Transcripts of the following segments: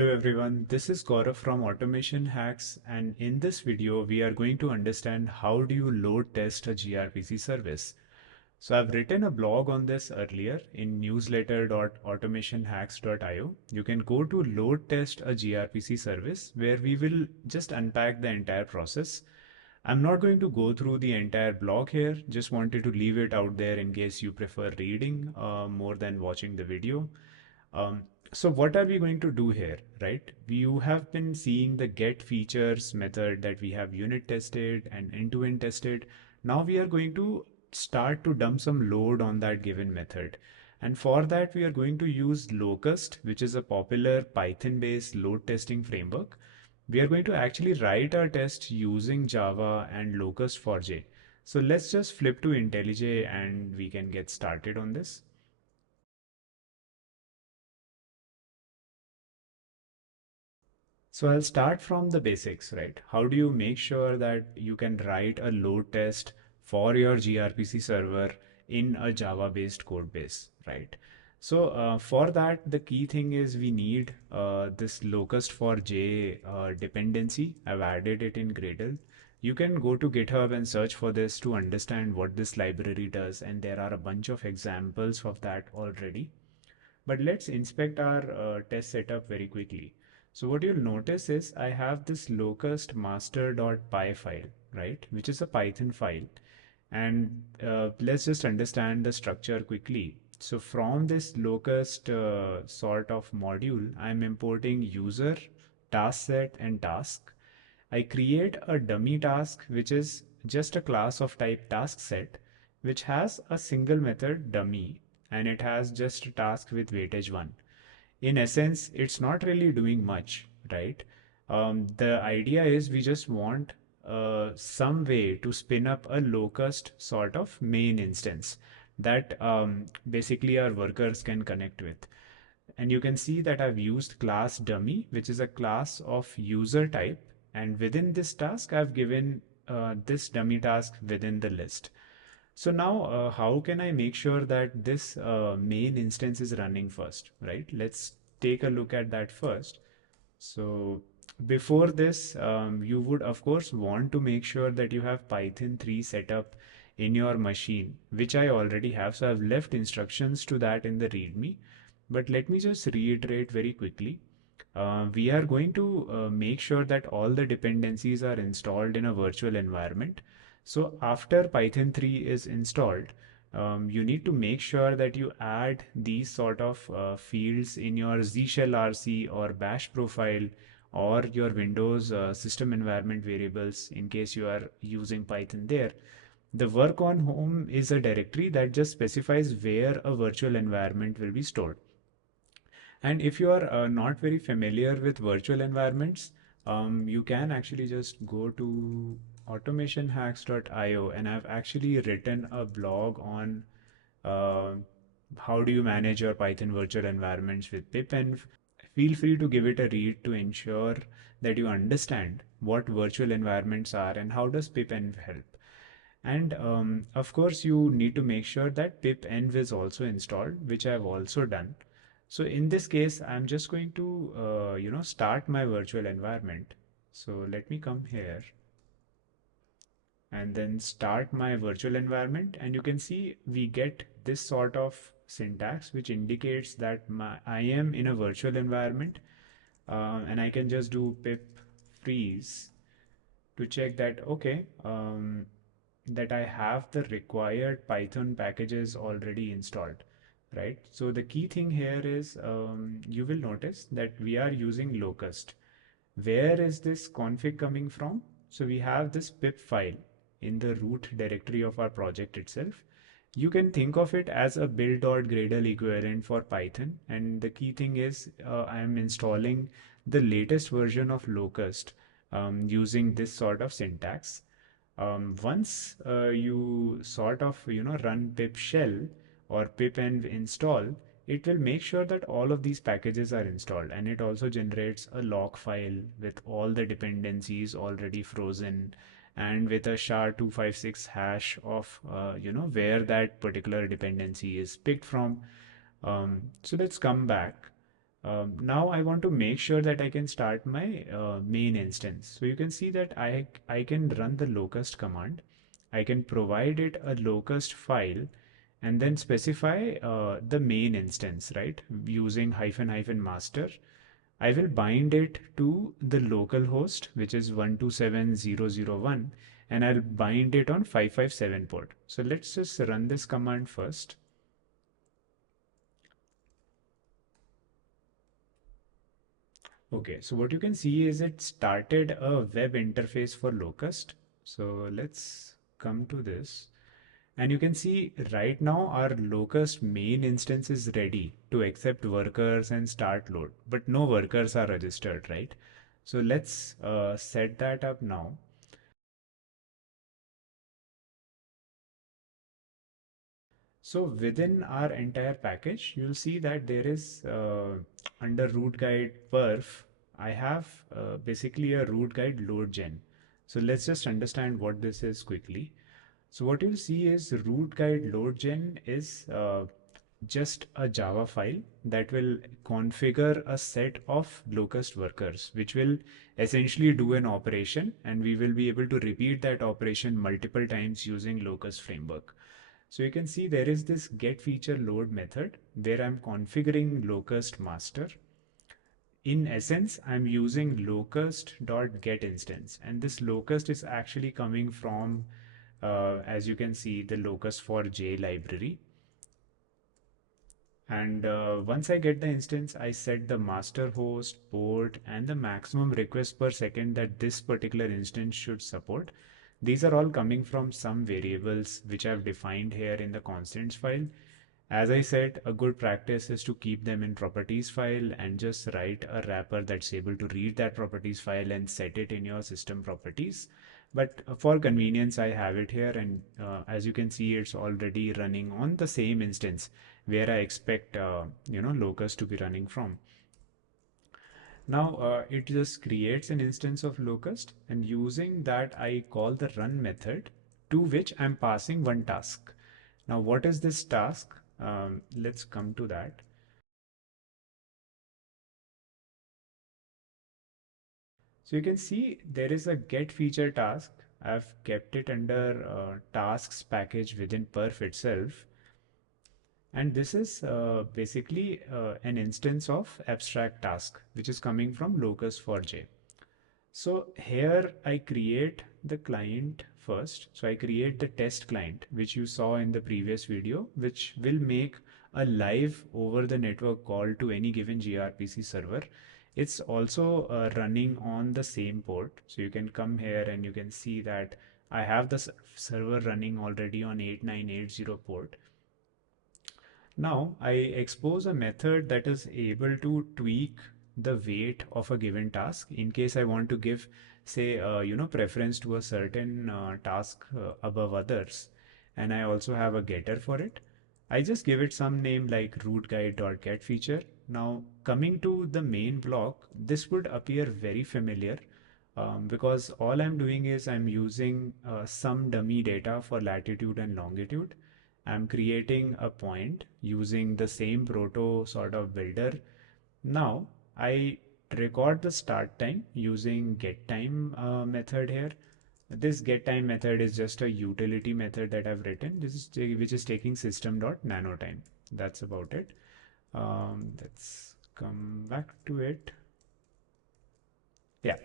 Hello everyone, this is Gaurav from Automation Hacks, and in this video we are going to understand how do you load test a gRPC service. So I've written a blog on this earlier in newsletter.automationhacks.io. You can go to load test a gRPC service where we will just unpack the entire process. I'm not going to go through the entire blog here, just wanted to leave it out there in case you prefer reading more than watching the video. Um, so what are we going to do here, right? You have been seeing the get features method that we have unit tested and end-to-end tested. Now we are going to start to dump some load on that given method. And for that, we are going to use Locust, which is a popular Python-based load testing framework. We are going to actually write our test using Java and Locust4j. So let's just flip to IntelliJ and we can get started on this. So I'll start from the basics, right? How do you make sure that you can write a load test for your gRPC server in a Java-based code base, right? So for that, the key thing is we need this locust4j dependency. I've added it in Gradle. You can go to GitHub and search for this to understand what this library does, and there are a bunch of examples of that already. But let's inspect our test setup very quickly. So what you'll notice is I have this locust master.py file, right, which is a Python file. And let's just understand the structure quickly. So from this locust sort of module, I'm importing user, task set, and task. I create a dummy task, which is just a class of type task set, which has a single method dummy, and it has just a task with weightage 1. In essence, it's not really doing much, right? The idea is we just want some way to spin up a locust sort of main instance that basically our workers can connect with. And you can see that I've used class dummy, which is a class of user type. And within this task, I've given this dummy task within the list. So now, how can I make sure that this main instance is running first, right? Let's take a look at that first. So before this, you would of course want to make sure that you have Python 3 set up in your machine, which I already have. So I've left instructions to that in the README. But let me just reiterate very quickly. We are going to make sure that all the dependencies are installed in a virtual environment. So after Python 3 is installed, you need to make sure that you add these sort of fields in your Z shell RC or bash profile or your Windows system environment variables in case you are using Python there. The work on home is a directory that just specifies where a virtual environment will be stored. And if you are not very familiar with virtual environments, you can actually just go to automationhacks.io, and I've actually written a blog on uh, how do you manage your Python virtual environments with pipenv. Feel free to give it a read to ensure that you understand what virtual environments are and how does pipenv help. And of course, you need to make sure that pipenv is also installed, which I've also done. So in this case, I'm just going to, start my virtual environment. So let me come here and then start my virtual environment. And you can see we get this sort of syntax, which indicates that I am in a virtual environment. And I can just do pip freeze to check that, okay, that I have the required Python packages already installed, right? So the key thing here is you will notice that we are using locust. Where is this config coming from? So we have this pip file in the root directory of our project itself. You can think of it as a build.gradle equivalent for Python. And the key thing is I am installing the latest version of locust using this sort of syntax. Once you sort of run pip shell or pipenv install, it will make sure that all of these packages are installed, and it also generates a log file with all the dependencies already frozen and with a SHA-256 hash of where that particular dependency is picked from. So let's come back. Now I want to make sure that I can start my main instance. So you can see that I can run the locust command. I can provide it a locust file and then specify the main instance, right? Using hyphen hyphen master. I will bind it to the local host, which is 127.0.0.1, and I'll bind it on 557 port. So let's just run this command first. Okay, so what you can see is it started a web interface for Locust. So let's come to this. And you can see right now our Locust main instance is ready to accept workers and start load, but no workers are registered, right? So let's set that up now. So within our entire package, you'll see that there is under root guide perf, I have basically a root guide load gen. So let's just understand what this is quickly. So what you'll see is root guide load gen is just a Java file that will configure a set of locust workers, which will essentially do an operation, and we will be able to repeat that operation multiple times using locust framework. So you can see there is this get feature load method where I'm configuring locust master. In essence, I'm using locust.get instance, and this locust is actually coming from, as you can see, the locust4j library. And once I get the instance, I set the master host, port, and the maximum request per second that this particular instance should support. These are all coming from some variables which I've defined here in the constants file. As I said, a good practice is to keep them in properties file and just write a wrapper that's able to read that properties file and set it in your system properties. But for convenience, I have it here, and as you can see, it's already running on the same instance where I expect locust to be running from. Now it just creates an instance of locust, and using that I call the run method, to which I'm passing one task. Now what is this task? Let's come to that. So you can see there is a get feature task. I've kept it under tasks package within perf itself. And this is basically an instance of abstract task, which is coming from locust4j. So here I create the client first. So I create the test client, which you saw in the previous video, which will make a live over the network call to any given gRPC server. It's also running on the same port. So you can come here and you can see that I have the server running already on 8980 port. Now I expose a method that is able to tweak the weight of a given task in case I want to give, say, preference to a certain task above others. And I also have a getter for it. I just give it some name like root guide.get feature. Now coming to the main block, this would appear very familiar because all I'm doing is I'm using some dummy data for latitude and longitude. I'm creating a point using the same proto sort of builder. Now I record the start time using getTime method here. This getTime method is just a utility method that I've written. This is which is taking system.nanotime. That's about it. Let's come back to it. Yeah.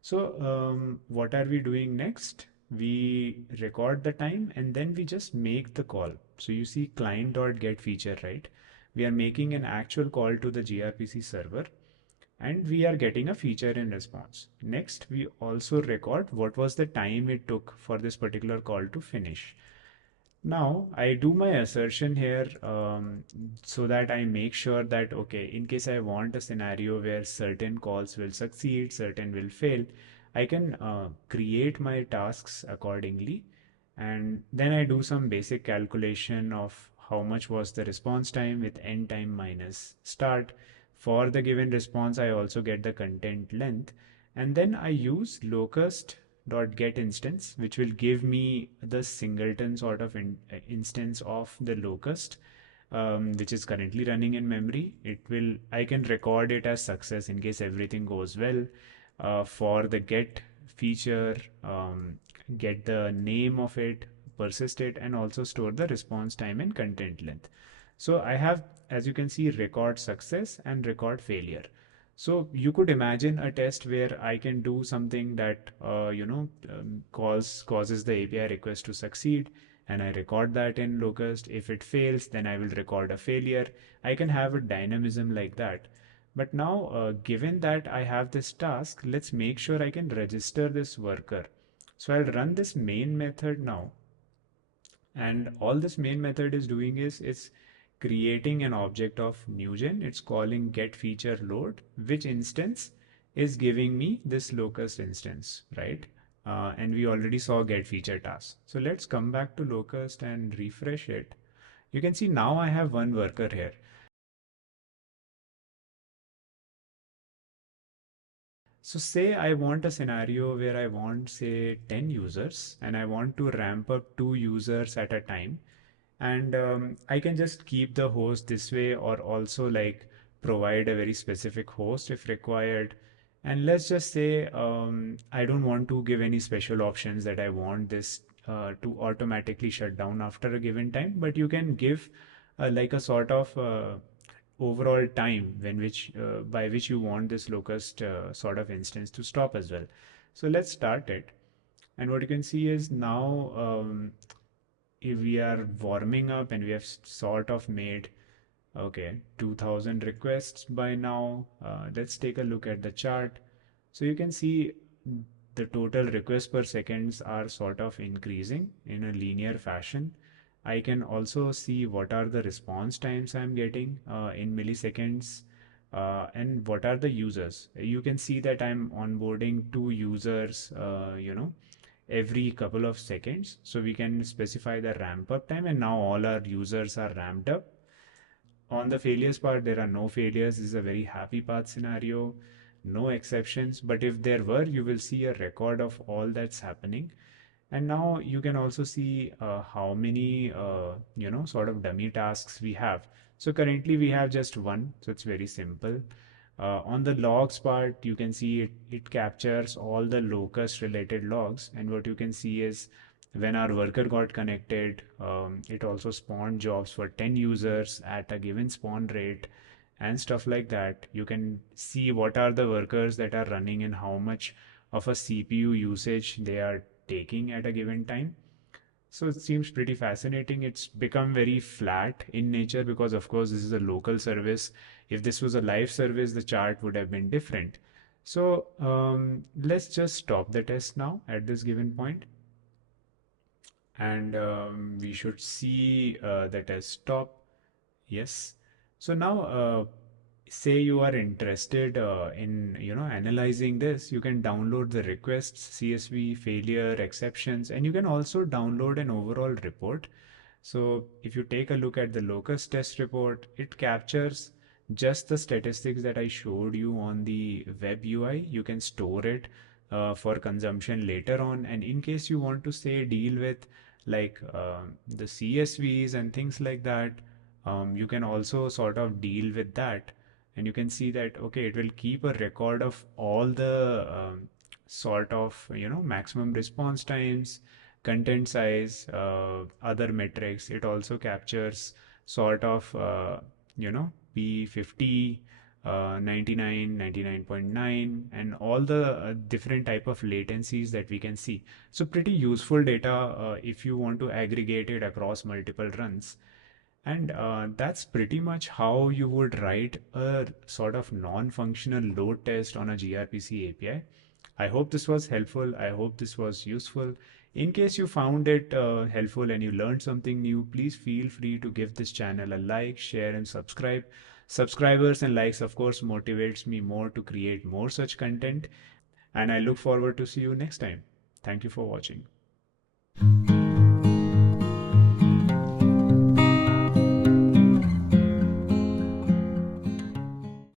So what are we doing next? We record the time and then we just make the call. So you see client.get feature, right? We are making an actual call to the gRPC server and we are getting a feature in response. Next, we also record what was the time it took for this particular call to finish. Now I do my assertion here so that I make sure that, okay, in case I want a scenario where certain calls will succeed, certain will fail, I can create my tasks accordingly. And then I do some basic calculation of how much was the response time with end time minus start. For the given response, I also get the content length. And then I use locust dot get instance, which will give me the singleton sort of instance of the locust, which is currently running in memory. I can record it as success in case everything goes well. For the get feature, get the name of it, persist it, and also store the response time and content length. So I have, as you can see, record success and record failure. So you could imagine a test where I can do something that causes the API request to succeed, and I record that in Locust. If it fails, then I will record a failure. I can have a dynamism like that. But now, given that I have this task, let's make sure I can register this worker. So I'll run this main method now, and all this main method is doing is it's creating an object of newgen. It's calling get feature load, which instance is giving me this locust instance, right? And we already saw get feature task. So let's come back to locust and refresh it. You can see now I have one worker here. So say I want a scenario where I want, say, 10 users and I want to ramp up 2 users at a time. And I can just keep the host this way, or also like provide a very specific host if required. And let's just say I don't want to give any special options that I want this to automatically shut down after a given time, but you can give like a sort of overall time by which you want this locust sort of instance to stop as well. So let's start it. And what you can see is now if we are warming up and we have sort of made, okay, 2000 requests by now. Let's take a look at the chart. So you can see the total requests per seconds are sort of increasing in a linear fashion. I can also see what are the response times I'm getting in milliseconds, and what are the users. You can see that I'm onboarding 2 users, every couple of seconds. So we can specify the ramp up time, and now all our users are ramped up. On the failures part, there are no failures. This is a very happy path scenario, no exceptions. But if there were, you will see a record of all that's happening. And now you can also see how many, sort of dummy tasks we have. So currently we have just one, so it's very simple. On the logs part, you can see it captures all the locust related logs. And what you can see is when our worker got connected, it also spawned jobs for 10 users at a given spawn rate and stuff like that. You can see what are the workers that are running and how much of a CPU usage they are taking at a given time. So it seems pretty fascinating. It's become very flat in nature because, of course, this is a local service. If this was a live service, the chart would have been different. So let's just stop the test now at this given point, and we should see the test stop. Yes. So now, say you are interested in analyzing this, you can download the requests, CSV, failure, exceptions, and you can also download an overall report. So if you take a look at the locust test report, it captures just the statistics that I showed you on the web UI. You can store it for consumption later on. And in case you want to say deal with like the CSVs and things like that, you can also sort of deal with that. And you can see that, okay, it will keep a record of all the sort of, maximum response times, content size, other metrics. It also captures sort of, P50, 99, 99.9, and all the different type of latencies that we can see. So pretty useful data if you want to aggregate it across multiple runs. And that's pretty much how you would write a sort of non-functional load test on a gRPC API. I hope this was helpful. I hope this was useful. In case you found it helpful and you learned something new, please feel free to give this channel a like, share, and subscribe. Subscribers and likes, of course, motivates me more to create more such content. And I look forward to see you next time. Thank you for watching.